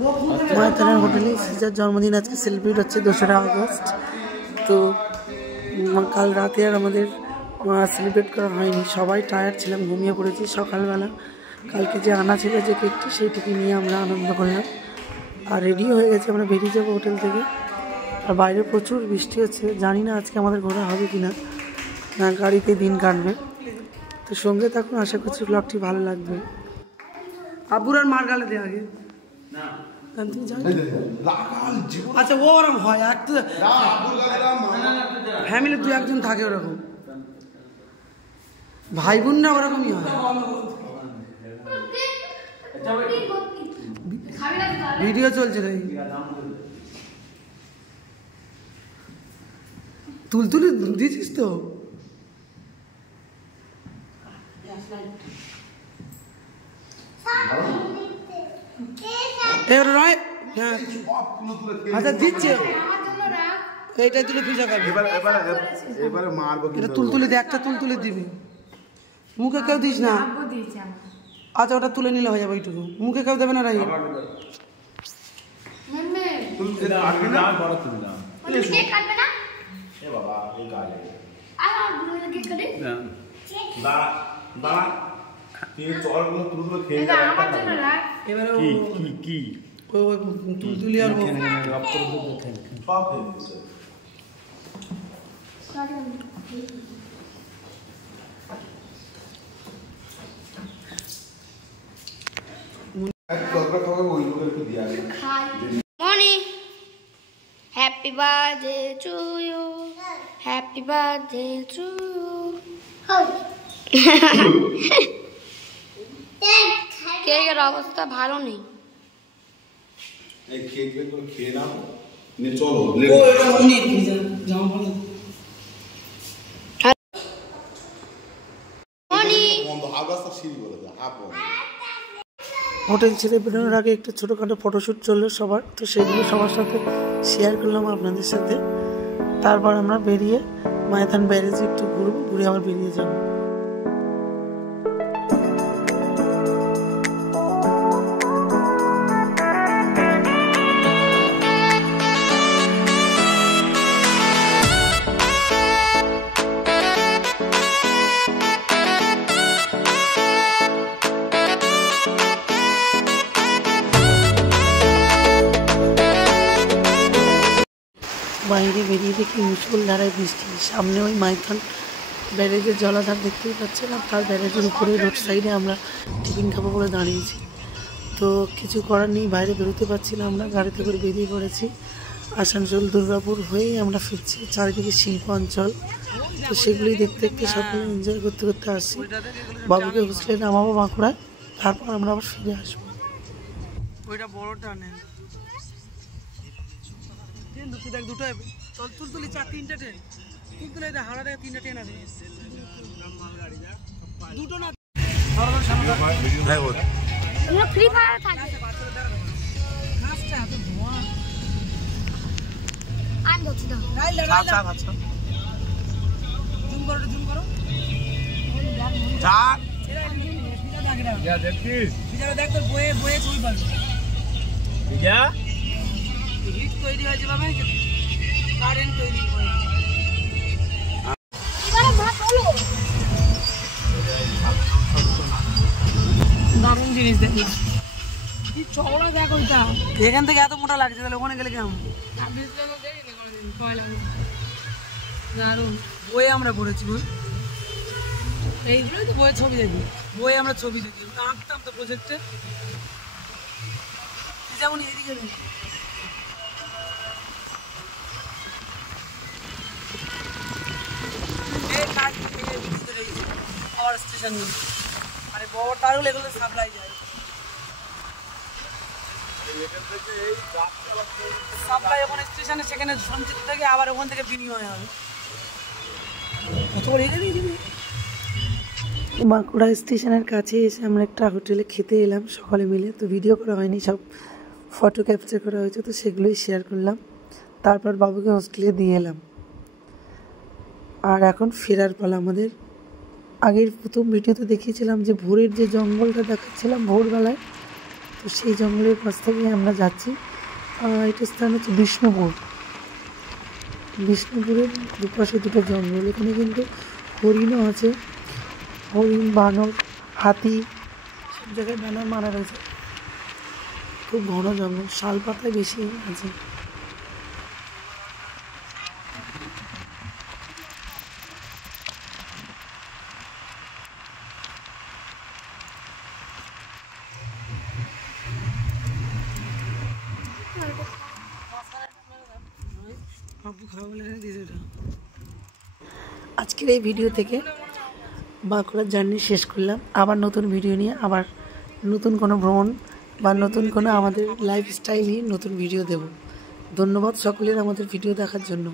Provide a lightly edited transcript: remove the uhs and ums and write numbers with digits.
মায়াতানের হোটেলে সিজার জন্মদিন আজকে সেলিব্রেট হচ্ছে 2রা আগস্ট। তো কাল রাতে আর আমাদের সেলিব্রেট করা হয়নি, সবাই টায়ার্ড ছিলাম, ঘুমিয়ে পড়েছি। সকালবেলা কালকে যে আনা ছিল যে কেকটি সেইটিকে নিয়ে আমরা আনন্দ করলাম। আর রেডি হয়ে গেছে, আমরা বেরিয়ে যাবো হোটেল থেকে। আর বাইরে প্রচুর বৃষ্টি হচ্ছে, জানি না আজকে আমাদের ঘোরা হবে কি না, গাড়িতে দিন কাটবে। তো সঙ্গে থাকুন, আশা করছি ব্লগটি ভালো লাগবে। আব্বুর আর মার গালে দিয়ে আগে আচ্ছা ও ওরকম হয়, ফ্যামিলি 2-1 জন থাকে ওরকম, ভাই বোন না ওরকমই হয়। ভিডিও চলছে রে, তুলতুলি দিয়েছিস তো? আচ্ছা দিচ্ছে, এইটাই তুলে পূজা করবি। এটা তুলতুলি দে, একটা তুলতুলি দিবি, মুখে কেউ দিস না। আচ্ছা ওটা তুলে নিলে হয়ে যাবে, ওইটুকু মুখে কেউ দেবে না। রাই তুলতুলি আর Morning. Happy birthday to you. Happy birthday to you. কেকের অবস্থা ভালো নেই। এই কেকগুলো খেয়ে নাও, নিয়ে চলো। হোটেল ছেড়ে বেরোনোর আগে একটা ছোটোখাটো ফটোশ্যুট চললো সবার, তো সেগুলো সবার সাথে শেয়ার করলাম আপনাদের সাথে। তারপর আমরা বেরিয়ে মায়াতান ব্যারেজে একটু ঘুরবো, ঘুরে আবার বেরিয়ে যাবো। বাইরে বেরিয়ে দেখি মুষলধারায় বৃষ্টি, সামনে ওই মাইথন ব্যারেজের জলাধার দেখতেই পাচ্ছেন। আর তার ব্যারেজের উপরে রোড সাইডে আমরা টিফিন খাবো বলে দাঁড়িয়েছি। তো কিছু করার নেই, বাইরে বেরোতে পারছি না, আমরা গাড়িতে করে বেরিয়ে পড়েছি। আসানসোল দুর্গাপুর হয়েই আমরা ফিরছি। চারিদিকে শিল্প অঞ্চল, তো সেগুলোই দেখতে দেখতে সকলে এনজয় করতে করতে আসছি। বাবুকে হোস্টেলে নামাবো বাঁকুড়ায়, তারপর আমরা আবার ফিরে আসবো। ওইটা বড়টা নেন, দেখ দুটো তুলতুলি 4-3টা ট্রেন, তুলতুলি এটা হাওড়া থেকে 3টা ট্রেন আছে, দুটো না ফ্রি ফায়ার থাকে। আমি ধরছি না, জুম করো জুম করো, দেখ তোর বয়ে বয়ে ছবি পাবি। হিট তৈরি হয়েছে বাবা, কারেন্ট তৈরি হয়েছে। দারুণ জিনিস দেখলাম, কি চওড়া দেখ ওইটা, এখান থেকে এত মোটা লাগছে, তাহলে ওখানে গেলে কেমন? দারুণ বই আমরা পড়েছি, বই এইগুলোই তো বইয়ের ছবি দেখি, বই আমরা ছবি দেখি, আঁকতাম তো প্রজেক্টে। যেমন এদিকে পাওয়ার স্টেশন নেই, মানে বড় তারগুলো এগুলো সাপ্লাই যায়, সাপ্লাই ওখানে স্টেশনে, সেখানে সঞ্চিত থেকে আবার ওখান থেকে বিনিময় হবে। বাঁকুড়া স্টেশনের কাছে এসে আমরা একটা হোটেলে খেতে এলাম সকালে মিলে। তো ভিডিও করা হয়নি, সব ফটো ক্যাপচার করা হয়েছে, তো সেগুলোই শেয়ার করলাম। তারপর বাবুকে হোস্টেলে দিয়ে এলাম। আর এখন ফেরার পালা আমাদের। আগের প্রথম ভিডিওতে দেখিয়েছিলাম যে ভোরের যে জঙ্গলটা দেখাচ্ছিলাম ভোরবেলায়, তো সেই জঙ্গলের পাশ থেকে আমরা যাচ্ছি। এটা স্থান হচ্ছে বিষ্ণুপুর। বিষ্ণুপুরের দুপাশে দুটো জঙ্গল, এখানে কিন্তু হরিণও আছে, হরিণ, বানর, হাতি, সব জায়গায় বানর মারা রয়েছে। খুব ঘন জঙ্গল, শাল পাতায় বেশি আছে। আজকের এই ভিডিও থেকে বাঁকুড়ার জার্নি শেষ করলাম। আবার নতুন ভিডিও নিয়ে, আবার নতুন কোনো ভ্রমণ বা নতুন কোনো আমাদের লাইফস্টাইল নিয়ে নতুন ভিডিও দেব। ধন্যবাদ সকলের আমাদের ভিডিও দেখার জন্য।